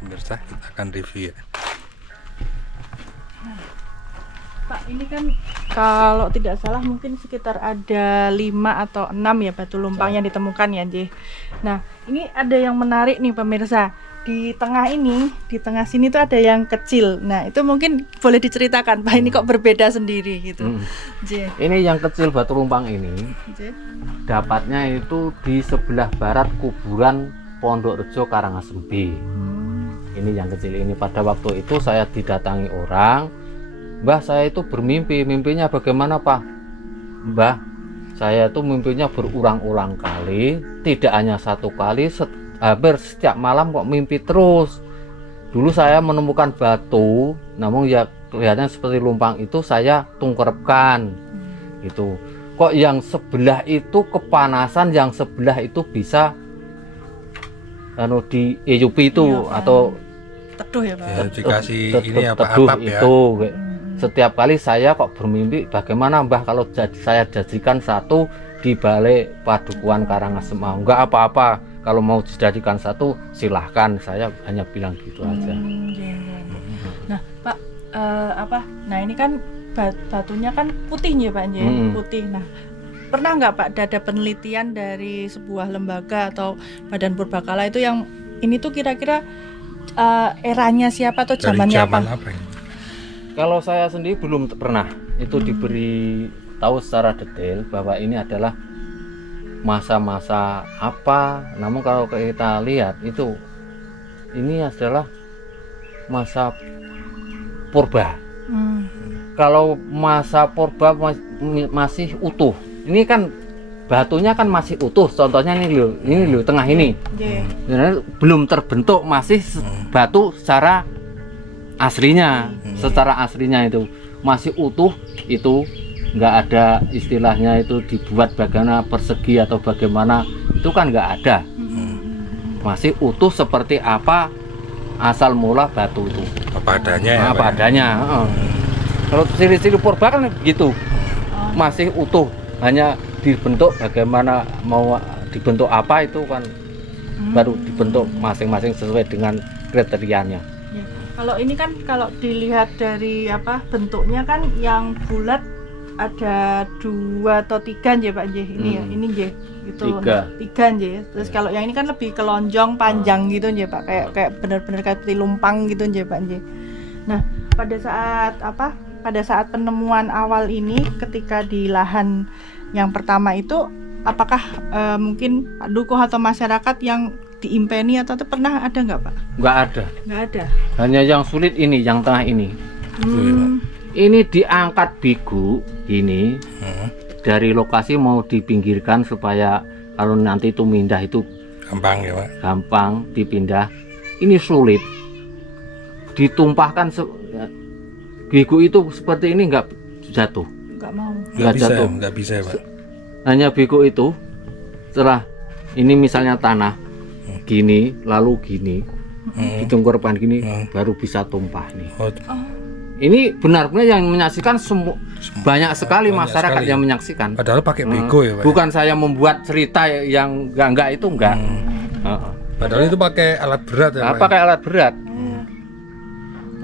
pemirsa, kita akan review ya. Pak, ini kan kalau tidak salah mungkin sekitar ada 5 atau 6 ya batu lumpang yang ditemukan ya, Nje. Nah, ini ada yang menarik nih pemirsa. Di tengah ini, di tengah sini tuh ada yang kecil. Nah, itu mungkin boleh diceritakan, Pak, ini kok berbeda sendiri gitu. Nje. Ini yang kecil batu lumpang ini Nje. dapatnya itu di sebelah barat kuburan Pondok Rejo Karangasem B. Ini yang kecil ini. Pada waktu itu saya didatangi orang, Mbah, saya itu bermimpi. Mimpinya bagaimana, Pak? Mbah, saya itu mimpinya berulang-ulang kali, tidak hanya satu kali, hampir setiap malam kok mimpi terus. Dulu saya menemukan batu, namun ya kelihatannya seperti lumpang itu saya tungkerepkan. Gitu. Kok yang sebelah itu kepanasan, yang sebelah itu bisa di EUP itu Iya, atau teduh ya, Pak. Ya, dikasih ini apa teduh atap ya. itu. Setiap kali saya kok bermimpi, bagaimana Mbah kalau saya jadikan satu di balik padukuan Karangasem? Enggak apa-apa, kalau mau dijadikan satu silahkan, saya hanya bilang gitu aja. Nah, Pak, nah ini kan batunya kan putih ya, Pak, Nje? Putih. Nah, pernah nggak, Pak, ada penelitian dari sebuah lembaga atau badan purbakala itu yang ini tuh kira-kira eranya siapa atau Dari zamannya zaman apa? apa ini? Kalau saya sendiri belum pernah itu diberi tahu secara detail bahwa ini adalah masa-masa apa. Namun kalau kita lihat itu ini adalah masa purba. Kalau masa purba masih utuh. Ini kan batunya kan masih utuh. Contohnya ini loh tengah ini. Sebenarnya belum terbentuk, masih batu secara aslinya. Secara aslinya itu masih utuh, itu nggak ada istilahnya itu dibuat bagaimana persegi atau bagaimana, itu kan nggak ada. Masih utuh seperti apa asal mula batu itu, Apa adanya ya, apa Pak? adanya. Kalau ciri-ciri purba kan gitu, masih utuh, hanya dibentuk bagaimana mau dibentuk apa itu kan baru dibentuk masing-masing sesuai dengan kriterianya. Kalau ini kan kalau dilihat dari bentuknya kan yang bulat ada 2 atau 3 Nje, Pak, Nje. Ini ya, ini Nje. Gitu. 3 Nje. Terus kalau yang ini kan lebih kelonjong panjang gitu Nje, Pak. Kayak benar-benar kayak seperti lumpang gitu Nje, Pak, Nje. Nah, pada saat penemuan awal ini ketika di lahan yang pertama itu apakah mungkin Pak Dukuh atau masyarakat yang diimpeni atau itu pernah ada nggak, Pak? Nggak ada. Nggak ada. Hanya yang sulit ini, yang tengah ini. Ini diangkat bigu ini dari lokasi mau dipinggirkan supaya kalau nanti itu mindah itu Gampang ya, Pak. gampang dipindah. Ini sulit. Ditumpahkan bigu itu seperti ini nggak jatuh. Nggak mau. Nggak jatuh. Nggak bisa ya, Pak. Hanya bigu itu setelah ini misalnya tanah gini lalu gini ditungkurkan gini baru bisa tumpah nih. Ini benar-benar yang menyaksikan banyak sekali masyarakat sekali, yang ya. menyaksikan. Padahal pakai bego ya, Pak. Bukan saya membuat cerita yang enggak itu enggak. Padahal itu pakai alat berat ya, Pak. Pakai alat berat.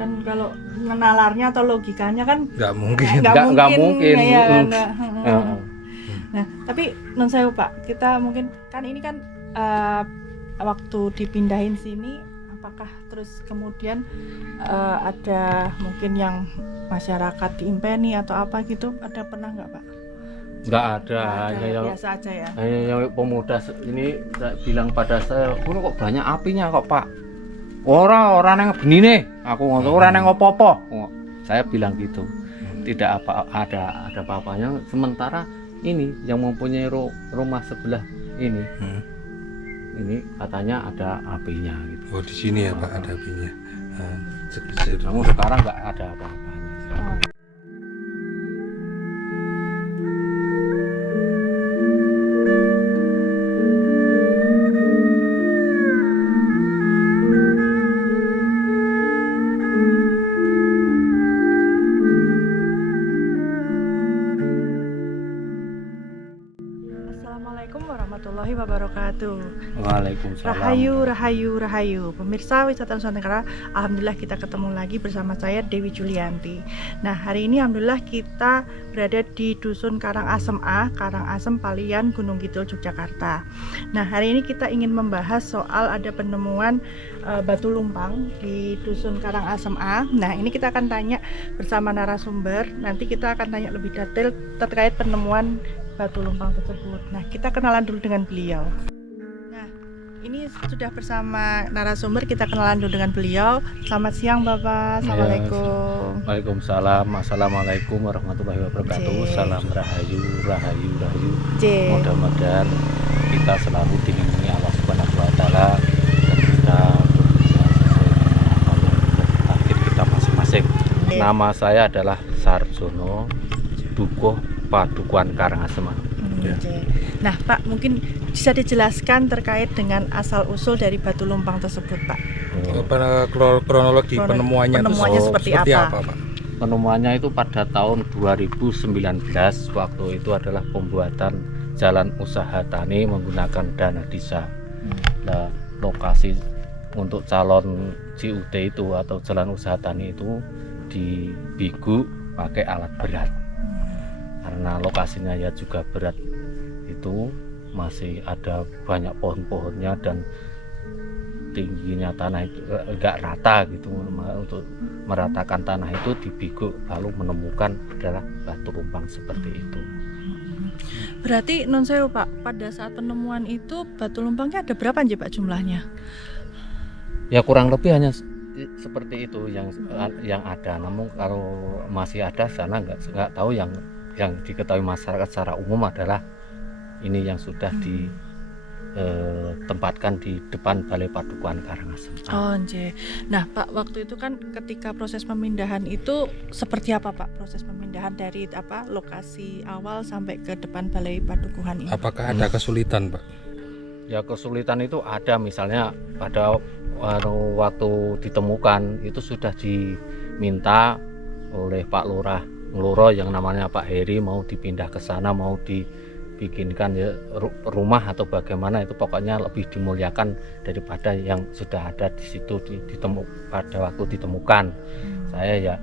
Kan kalau menalarnya atau logikanya kan Nggak mungkin. Nggak mungkin. ya kan? Nah, tapi non saya, Pak, kita mungkin kan ini kan waktu dipindahin sini, apakah terus kemudian ada mungkin yang masyarakat diimpeni atau apa gitu, ada pernah nggak, Pak? Nggak ada, hanya yang biasa aja ya. hanya yang pemuda ini bilang pada saya, kok banyak apinya kok, Pak? Orang yang benine, aku ngomong orang yang apa-apa. Saya bilang gitu. Tidak ada apa-apanya. Sementara ini yang mempunyai rumah sebelah ini. Ini katanya ada apinya gitu. Oh, di sini ya, Pak, ada apinya. Namun sekarang nggak ada apa-apanya. Assalamualaikum warahmatullahi wabarakatuh. wabarakatuh. Waalaikumsalam. Rahayu. Pemirsa Wisata Nusantara, alhamdulillah kita ketemu lagi bersama saya Dewi Julianti. Nah, hari ini alhamdulillah kita berada di Dusun Karangasem A, Karangasem Palian, Gunung Kidul, Yogyakarta. Nah, hari ini kita ingin membahas soal ada penemuan batu lumpang di Dusun Karangasem A. Nah, ini kita akan tanya bersama narasumber. Nanti kita akan tanya lebih detail terkait penemuan batu lumpang tersebut. Nah, kita kenalan dulu dengan beliau. Nah, ini sudah bersama narasumber, kita kenalan dulu dengan beliau. Selamat siang Bapak. Assalamualaikum. Waalaikumsalam. Assalamualaikum warahmatullahi wabarakatuh. Salam rahayu. Mudah-mudahan kita selalu dilindungi Allah Subhanahu wa taala dan kita takdir kita masing-masing. Nama saya adalah Sarjono Dukuh Padukuhan Karangasem. Nah, Pak, mungkin bisa dijelaskan terkait dengan asal-usul dari batu lumpang tersebut, Pak. Kronologi penemuannya seperti apa, Pak? Penemuannya itu pada tahun 2019, waktu itu adalah pembuatan jalan usaha tani menggunakan dana desa. Nah, lokasi untuk calon CUT itu atau jalan usaha tani itu di Bigu pakai alat berat. Karena lokasinya ya juga berat, itu masih ada banyak pohon-pohonnya dan tingginya tanah itu enggak rata gitu. Untuk meratakan tanah itu di Bigu lalu menemukan adalah batu lumpang seperti itu. Berarti non sewu Pak, pada saat penemuan itu batu lumpangnya ada berapa aja Pak jumlahnya? Ya kurang lebih hanya seperti itu yang ada. Namun kalau masih ada sana nggak tahu. Yang diketahui masyarakat secara umum adalah ini yang sudah ditempatkan di depan Balai Padukuhan Karangasem. Oh, nje. Nah, Pak, waktu itu kan ketika proses pemindahan itu seperti apa, Pak? Proses pemindahan dari lokasi awal sampai ke depan Balai Padukuhan ini. Apakah ada kesulitan, Pak? Ya, kesulitan itu ada. Misalnya pada waktu ditemukan itu sudah diminta oleh Pak Lurah Ngeloro yang namanya Pak Heri mau dipindah ke sana, mau dibikinkan ya rumah atau bagaimana, itu pokoknya lebih dimuliakan daripada yang sudah ada di situ pada waktu ditemukan. Saya ya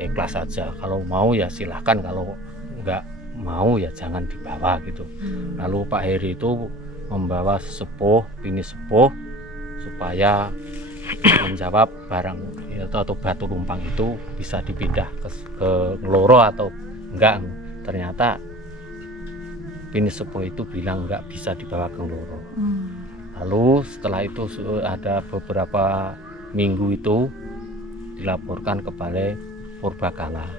ikhlas saja, kalau mau ya silahkan, kalau nggak mau ya jangan dibawa gitu. Lalu Pak Heri itu membawa bini sepuh supaya menjawab barang atau batu lumpang itu bisa dipindah ke Ngeloro atau enggak. Ternyata bini sepuh itu bilang enggak bisa dibawa ke Ngeloro. Lalu setelah itu ada beberapa minggu itu dilaporkan ke Balai Purbakala.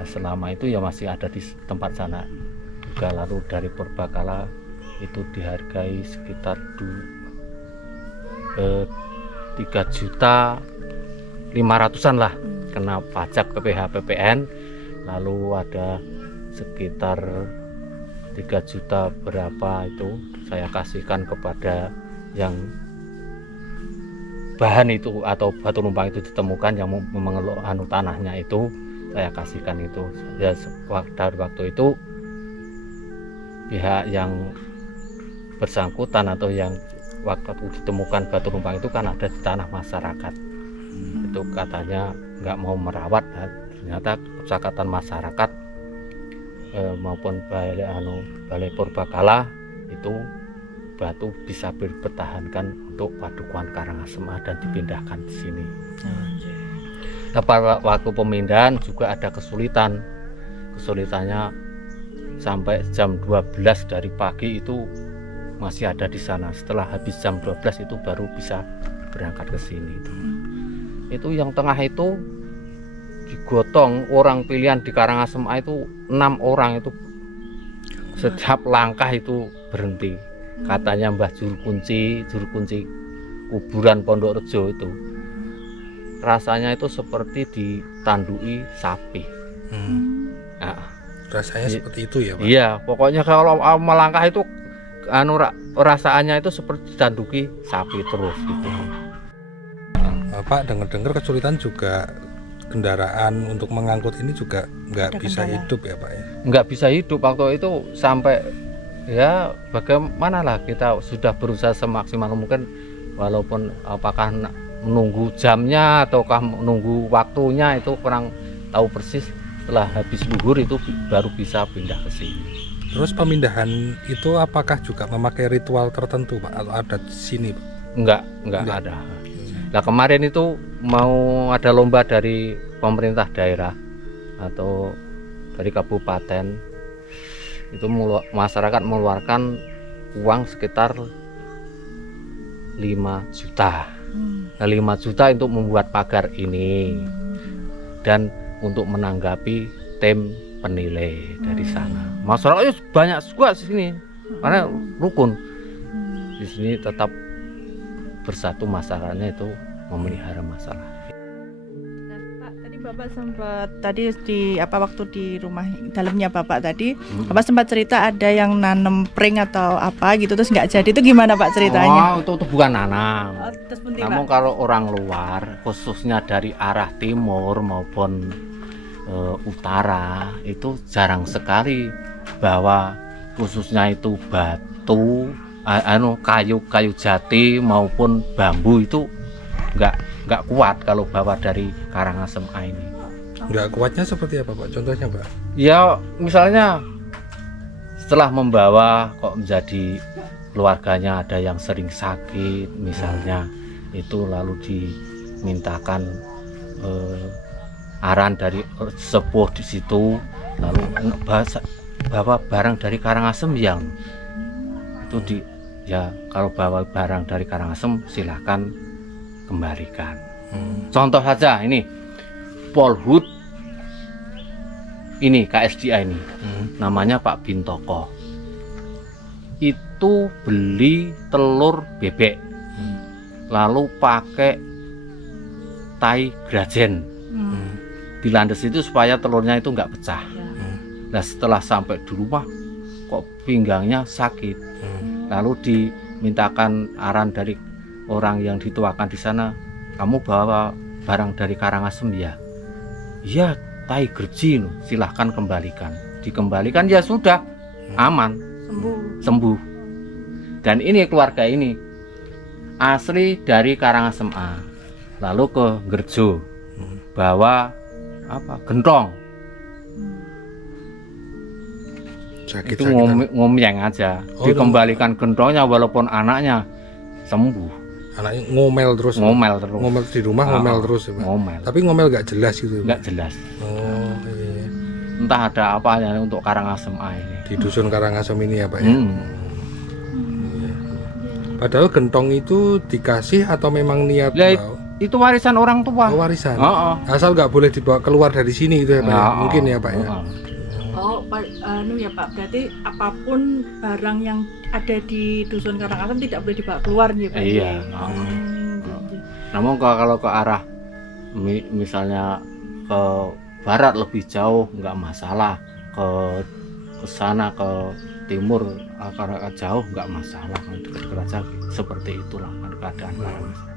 Nah, selama itu ya masih ada di tempat sana juga. Lalu dari Purbakala itu dihargai sekitar 3.500.000-an lah, kena pajak PPh PPN. Lalu ada sekitar 3 juta berapa itu saya kasihkan kepada yang bahan itu atau batu lumpang itu ditemukan, yang mengelola tanahnya itu saya kasihkan itu. Ya, dari waktu itu pihak yang bersangkutan atau yang waktu ditemukan batu lumpang itu kan ada di tanah masyarakat. Itu katanya nggak mau merawat. Ternyata kesepakatan masyarakat maupun Balai Purbakala itu batu bisa dipertahankan untuk Padukuhan Karangasem dan dipindahkan di sini. Nah, pada waktu pemindahan juga ada kesulitannya sampai jam 12 dari pagi itu masih ada di sana. Setelah habis jam 12 itu baru bisa berangkat ke sini. Itu yang tengah itu digotong orang pilihan di Karangasem A itu 6 orang itu setiap langkah itu berhenti. Katanya Mbah Juru kunci kuburan Pondok Rejo itu rasanya itu seperti ditandui sapi. Nah, rasanya seperti itu ya, Pak? Iya, pokoknya kalau melangkah itu rasaannya itu seperti ditanduki sapi terus gitu. Pak, dengar-dengar kesulitan juga kendaraan untuk mengangkut ini juga nggak bisa hidup ya, Pak ya? Nggak bisa hidup waktu itu, sampai ya bagaimana lah, kita sudah berusaha semaksimal mungkin, walaupun apakah menunggu jamnya ataukah menunggu waktunya itu kurang tahu persis. Setelah habis luhur itu baru bisa pindah ke sini. Terus pemindahan itu apakah juga memakai ritual tertentu Pak atau adat sini Pak? Enggak ada. Nah kemarin itu mau ada lomba dari pemerintah daerah atau dari kabupaten, itu masyarakat mengeluarkan uang sekitar 5 juta. Nah, 5 juta untuk membuat pagar ini dan untuk menanggapi tim penilai dari sana. Masyarakatnya banyak juga di sini karena rukun. Di sini tetap bersatu masyarakatnya itu memelihara masalah. Nah, Pak, tadi Bapak sempat waktu di rumah dalamnya Bapak tadi, Bapak sempat cerita ada yang nanam pring atau apa gitu terus nggak jadi, itu gimana Pak ceritanya? Oh, itu bukan nanam. Terus penting, Namun Pak. kalau orang luar, khususnya dari arah timur maupun utara, itu jarang sekali bahwa khususnya itu batu, kayu jati maupun bambu itu nggak kuat kalau bawa dari Karangasem A ini. Nggak kuatnya seperti apa Pak? Contohnya Pak? Ya misalnya setelah membawa kok menjadi keluarganya ada yang sering sakit misalnya, itu lalu dimintakan arahan dari sepuh di situ, lalu bawa barang dari Karangasem yang itu ya kalau bawa barang dari Karangasem silahkan kembalikan. Contoh saja ini Polhut ini KSDA ini, namanya Pak Bintoko, itu beli telur bebek lalu pakai tai grajen dilandes itu supaya telurnya itu nggak pecah. Nah setelah sampai di rumah kok pinggangnya sakit, lalu dimintakan arahan dari orang yang dituakan di sana, kamu bawa barang dari Karangasem ya? Iya, tai gerji, silahkan kembalikan. Dikembalikan ya sudah aman, sembuh. Dan ini keluarga ini asli dari Karangasem A, lalu ke Gerjo bawa gentong. Itu ngomyeng aja. Dikembalikan gentongnya walaupun anaknya sembuh. Anaknya ngomel terus di rumah, ngomel terus ya, Pak? Ngomel. Tapi ngomel gak jelas gitu ya, Pak? Nggak jelas. Oh iya. Entah ada apa ya untuk Karangasem A ini. Di dusun Karangasem ini ya Pak ya? Iya. Padahal gentong itu dikasih atau memang niat bawa? Itu warisan orang tua. Oh, warisan. Asal nggak boleh dibawa keluar dari sini gitu ya Pak ya? Mungkin ya Pak ya? Ya Pak, berarti apapun barang yang ada di dusun Karangasem tidak boleh dibawa keluar ya Pak? Iya. Namun kalau ke arah misalnya ke barat lebih jauh nggak masalah, ke sana ke timur agak jauh nggak masalah, kan dekat-dekat aja seperti itulah keadaan Karangasem.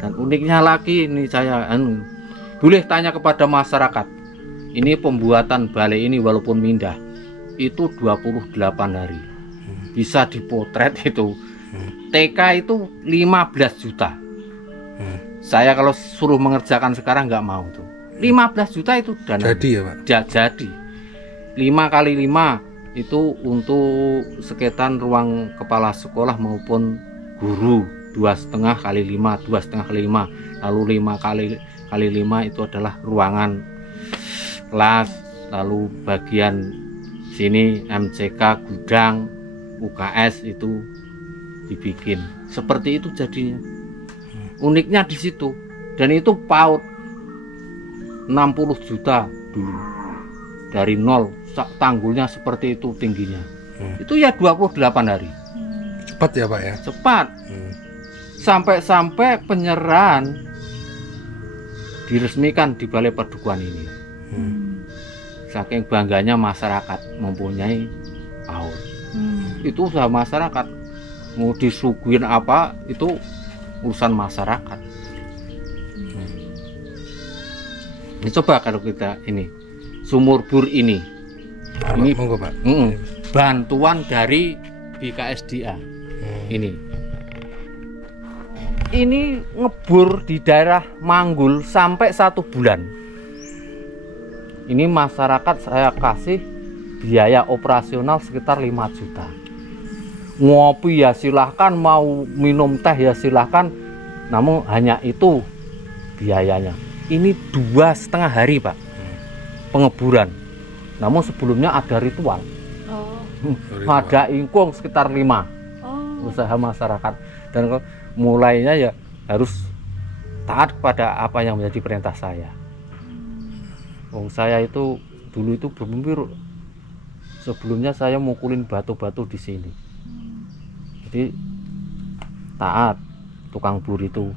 Dan uniknya lagi ini saya boleh tanya kepada masyarakat, ini pembuatan balai ini walaupun mindah itu 28 hari bisa dipotret itu. TK itu 15 juta. Saya kalau suruh mengerjakan sekarang nggak mau tuh. 15 juta itu dana. Jadi ya Pak? Jadi 5 kali 5 itu untuk sekitar ruang kepala sekolah maupun guru, 2,5 kali 5, 2,5 kali 5, lalu 5 kali 5 itu adalah ruangan kelas, lalu bagian sini MCK, gudang, UKS itu dibikin seperti itu jadinya. Uniknya di situ, dan itu PAUD 60 juta dulu dari nol, tanggulnya seperti itu tingginya. Itu ya 28 hari. Cepat ya Pak ya? Cepat. Sampai penyerahan diresmikan di Balai Perdukuhan ini. Saking bangganya masyarakat mempunyai PAUD. Itu usaha masyarakat, mau disuguhin apa itu urusan masyarakat. Ini coba kalau kita ini sumur bor ini Monggo Pak. bantuan dari BKSDA. Ini ngebur di daerah Manggul sampai 1 bulan. Ini masyarakat saya kasih biaya operasional sekitar 5 juta. Ngopi ya silahkan, mau minum teh ya silahkan, namun hanya itu biayanya. Ini 2,5 hari Pak pengeburan, namun sebelumnya ada ritual. Ada ingkung sekitar 5 usaha masyarakat, dan mulainya ya harus taat kepada apa yang menjadi perintah saya. Saya itu dulu itu bermimpi sebelumnya saya mukulin batu-batu di sini. Jadi taat tukang bur itu.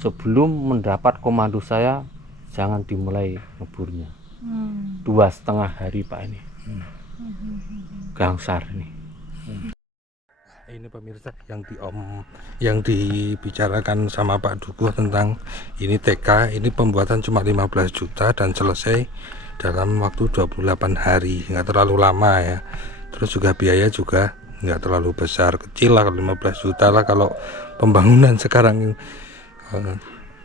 Sebelum mendapat komando saya, jangan dimulai ngeburnya. 2,5 hari Pak ini. Gangsar ini. Ini pemirsa yang dibicarakan sama Pak Dukuh tentang ini TK, ini pembuatan cuma 15 juta dan selesai dalam waktu 28 hari, nggak terlalu lama ya. Terus juga biaya juga nggak terlalu besar, kecil lah, 15 juta lah kalau pembangunan sekarang.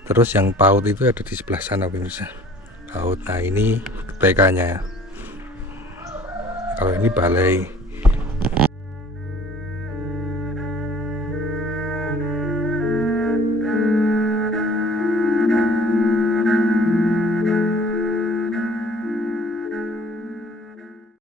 Terus yang PAUD itu ada di sebelah sana pemirsa, PAUD. Nah ini TK-nya ya. Kalau ini balai